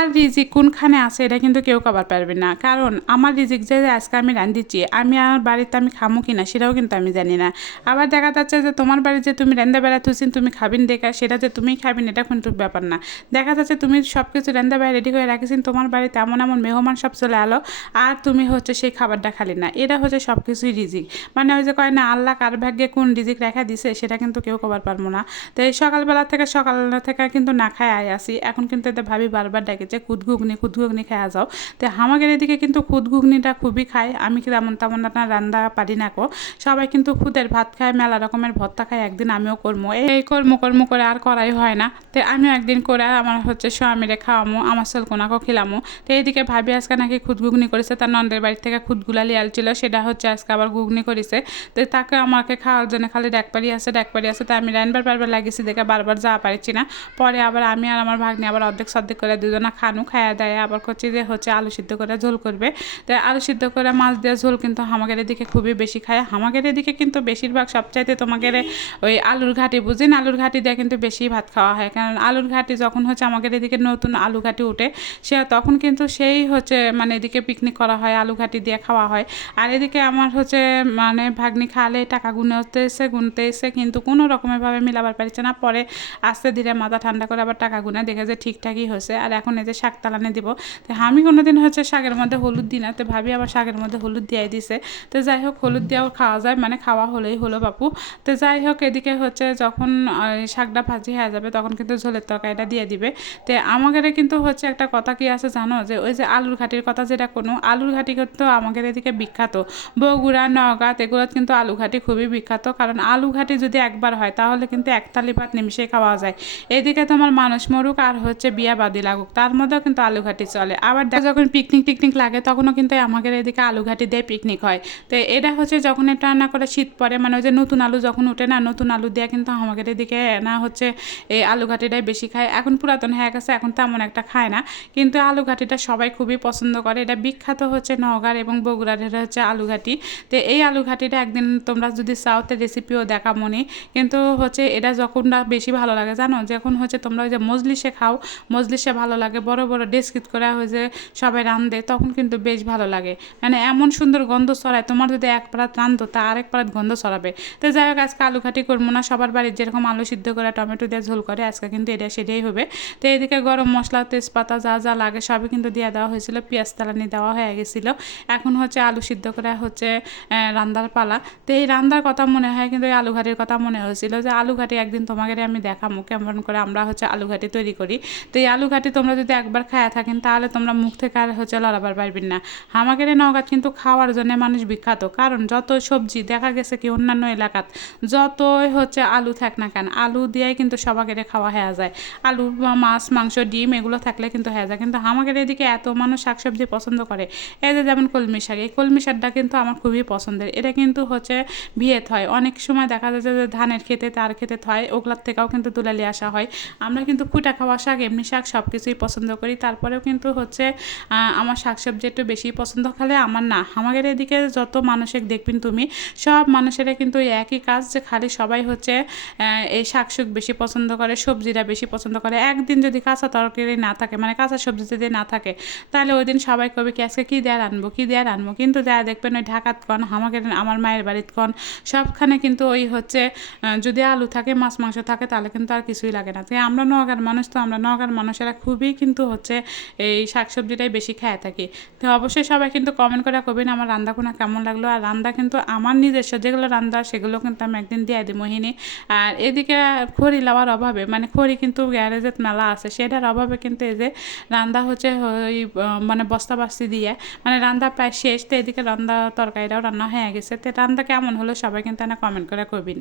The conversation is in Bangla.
আর রিজিক কোনখানে আছে এটা কিন্তু কেউ কবার পারবে না, কারণ আমার রিজিক যে আজকে আমি রান্ধিছি আমি আমার বাড়িতে আমি খামো কিনা সেটাও কিন্তু আমি জানি না। আবার দেখা যাচ্ছে যে তোমার বাড়ি যে তুমি রান্দা বেড়াতেছেন তুমি খাবিন দেখা সেটা যে তুমিই খাবিন এটা কিন্তু ব্যাপার না। দেখা যাচ্ছে তুমি সব কিছু রান্দা বেড়া রেডি করে রাখেছেন, তোমার বাড়িতে এমন এমন মেহমান সব চলে এলো আর তুমি হচ্ছে সেই খাবারটা খালি না, এটা হচ্ছে সব কিছুই রিজিক। মানে ওই যে কয় না আল্লাহ কার ভাগ্যে কোন রিজিক রেখা দিছে সেটা কিন্তু কেউ কবার পারবো না। তো এই সকাল থেকে কিন্তু না খায় আয় আসি, এখন কিন্তু এতে ভাবি বারবার ডেকেছে খুদ ঘুগনি খাওয়া যাও। তো আমাদের এদিকে কিন্তু খুদ ঘুগনিটা খুবই খায়, আমি কি তেমন তেমন না রান্না পারি না কো। সবাই কিন্তু খুদের ভাত খায়, মেলা রকমের ভর্তা খায়, একদিন আমিও করবো, এই কর্ম করে আর করাই হয় না। তো আমিও একদিন করে আমার হচ্ছে স্বামীরে খাওয়ামো, আমার সেলকোনাকেও খিলামো। তো এইদিকে ভাবি আজকে নাকি খুদ ঘুগনি করেছে, তার নন্দের বাড়ি থেকে খুদগুলা লিয়াল ছিল, সেটা হচ্ছে আজকে আবার ঘুগনি করেছে। তো তাকে আমাকে খাওয়ার জন্য খালি ডাকপারি আছে। তো আমি বারবার লাগিয়েছি দেখে বারবার যাওয়া পারছি না। পরে আবার আমি আর আমার ভাগ্নি আবার অর্ধেক করে দুজনা খানু খাওয়া দেয়, আবার করছি যে হচ্ছে আলু সিদ্ধ করে ঝোল করবে। তাই আলু সিদ্ধ করে মাছ দিয়ে ঝোল কিন্তু আমাদের এদিকে খুবই বেশি খায়। আমাদের এদিকে কিন্তু বেশিরভাগ সবচাইতে তোমাদের ওই আলুর ঘাটি বুঝিন, আলুর ঘাটি দিয়ে কিন্তু বেশি ভাত খাওয়া হয়, কারণ আলুর ঘাটি যখন হচ্ছে আমাদের এদিকে নতুন আলু ঘাটি উঠে সে তখন কিন্তু সেই হচ্ছে মানে এদিকে পিকনিক করা হয়, আলু ঘাটি দিয়ে খাওয়া হয়। আর এদিকে আমার হচ্ছে মানে ভাগ্নি খালে টাকা গুনতে এসে কিন্তু কোনো রকমেরভাবে মিলাবার পারছে না। পরে আস্তে ধীরে মাথা ঠান্ডা করে আবার টাকা গুনে দেখে যে ঠিকঠাকই হয়েছে। আর এখন এই যে শাক তালানে দিব, তো আমি কোনোদিন হচ্ছে শাকের মধ্যে হলুদ দিই না, তো ভাবি আবার শাকের মধ্যে হলুদ দিয়ে দিছে। তো যাই হোক হলুদ দিয়েও খাওয়া যায়, মানে খাওয়া হলেই হলো বাপু। তো যাই হোক এদিকে হচ্ছে যখন শাকটা ভাজি হয়ে যাবে তখন কিন্তু ঝোলের তরকারিটা দিয়ে দিবে। তো আমাদের কিন্তু হচ্ছে একটা কথা কি আছে জানো, যে ওই যে আলুর ঘাটির কথা যেটা কোনো আলুর ঘাটি কিন্তু আমাদের এদিকে বিখ্যাত, বগুড়া নওগাঁ এগুলো কিন্তু আলু ঘাটি খুবই বিখ্যাত, কারণ আলু ঘাটি যদি একবার হয় তাহলে কিন্তু এক থালি ভাত নিমিশে খাওয়া যায়। এদিকে তোমার মানুষ মরুক আর হচ্ছে বিয়া বাদি লাগুক তার মধ্যেও কিন্তু আলু ঘাটি চলে। আবার যখন পিকনিক লাগে তখনও কিন্তু আমাদের এদিকে আলু ঘাটি দিয়ে পিকনিক হয়। তো এটা হচ্ছে যখন এটা রান্না করে শীত পড়ে, মানে ওই যে নতুন আলু যখন উঠে না, নতুন আলু দিয়ে কিন্তু আমাদের এদিকে না হচ্ছে এই আলু ঘাটিটাই বেশি খায়। এখন পুরাতন হয়ে গেছে, এখন তেমন একটা খায় না, কিন্তু আলু ঘাটিটা সবাই খুবই পছন্দ করে। এটা বিখ্যাত হচ্ছে নওগাঁর এবং বগুড়ার হচ্ছে আলু ঘাটি। তো এই আলু ঘাটিটা একদিন তোমরা যদি চাওতে রেসিপিও দেখা মনে, কিন্তু হচ্ছে এটা যখন বেশি ভালো লাগে জানো, যখন হচ্ছে তোমরা ওই যে মজলিসে খাও, মজলিসে ভালো লাগে, বড় বড় ডেস্কিট করা হয়ে যে সবাই রান্ধে তখন কিন্তু বেশ ভালো লাগে, মানে এমন সুন্দর গন্ধ ছড়ায়, তোমার যদি এক পারাত রান্ধো তা আরেক পারাত গন্ধ ছড়াবে। তো যাই হোক আজকে আলু ঘাটি করবো না, সবার বাড়ির যেরকম আলু সিদ্ধ করে টমেটো দিয়ে ঝোল করে আজকে কিন্তু এটা সেটাই হবে। তো এদিকে গরম মশলা তেজপাতা যা যা লাগে সবই কিন্তু দিয়ে দেওয়া হয়েছিল, পেঁয়াজ তালানি দেওয়া হয়ে গেছিলো। এখন হচ্ছে আলু সিদ্ধ করে হচ্ছে রান্দার পালা। তো এই রান্দার কথা মনে হয় কিন্তু এই আলু ঘাটির কথা মনে হয়েছিল যে আলু ঘাটি একদিন তোমাকে আমি দেখাবো কেমন করে আমরা হচ্ছে আলু ঘাটি তৈরি করি। তো এই আলু ঘাটি তোমরা যদি একবার খায়া থাকেন তাহলে তোমরা মুখ থেকে আর হচ্ছে লড়াবার পারবেন না। আমাদের নওগাঁ কিন্তু খাওয়ার জন্য মানুষ বিখ্যাত, কারণ যত সবজি দেখা গেছে কি অন্যান্য এলাকাত যতই হচ্ছে আলু থাক না কেন আলু দিয়েই কিন্তু সবাইকে খাওয়া হয়ে যায়। আলু মাছ মাংস ডিম এগুলো থাকলে কিন্তু হয়ে যায়, কিন্তু আমাদের এদিকে এত মানুষ শাকসবজি পছন্দ করে। এই যে যেমন কলমি শাক, এই কলমি শাকটা কিন্তু আমার খুবই পছন্দের। এটা কিন্তু হচ্ছে ভিয়েত হয়, অনেক সময় দেখা যায় যে ধানের খেতে তার খেতে হয় ওগুলার থেকেও কিন্তু তুলে নিয়ে আসা হয়। আমরা কিন্তু ফুটা খাওয়া শাক এমনি শাক সব কিছুই পছন্দ করি, তারপরেও কিন্তু হচ্ছে আমার শাকসবজি একটু বেশি পছন্দ খালে আমার না, আমাদের এদিকে যত মানুষের দেখবেন তুমি সব মানুষেরা কিন্তু একই কাজ, যে খালি সবাই হচ্ছে এই শাকসুক বেশি পছন্দ করে, সবজিটা বেশি পছন্দ করে। একদিন যদি কাঁচা তরকারি না থাকে, মানে কাঁচা সবজি যদি না থাকে, তাহলে ওই দিন সবাই কবে কি আজকে কী দেয়া রানবো, কিন্তু দেয়া দেখবেন ওই ঢাকাত কন আমার মায়ের বাড়িত কন সবখানে কিন্তু ওই হচ্ছে যদি আলু থাকে মাছ মাংস থাকে তাহলে কিন্তু আর কিছুই লাগে না। তো আমরা নওগাঁর মানুষ, তো আমরা নওগাঁর মানুষেরা খুবই কিন্তু হচ্ছে এই শাকসবজিটাই বেশি খেয়ে থাকি। তো অবশ্যই সবাই কিন্তু কমেন্ট করে কবেন আমার রান্নাখোনা কেমন লাগলো। আর রান্না কিন্তু আমার নিজস্ব যেগুলো রান্না সেগুলো কিন্তু আমি একদিন দিয়ে দিই মোহিনী। আর এদিকে খড়ি লাওয়ার অভাবে, মানে খড়ি কিন্তু গ্যারেজের মেলা আছে সেটার অভাবে কিন্তু এই যে রান্না হচ্ছে ওই মানে বস্তা বাস্তি দিয়ে মানে রান্না প্রায় শেষ। তো এদিকে রান্না তরকারিটাও রান্না হয়ে গেছে। তো রান্না কেমন হলো সবাই কিন্তু কমেন্ট করে কবিন।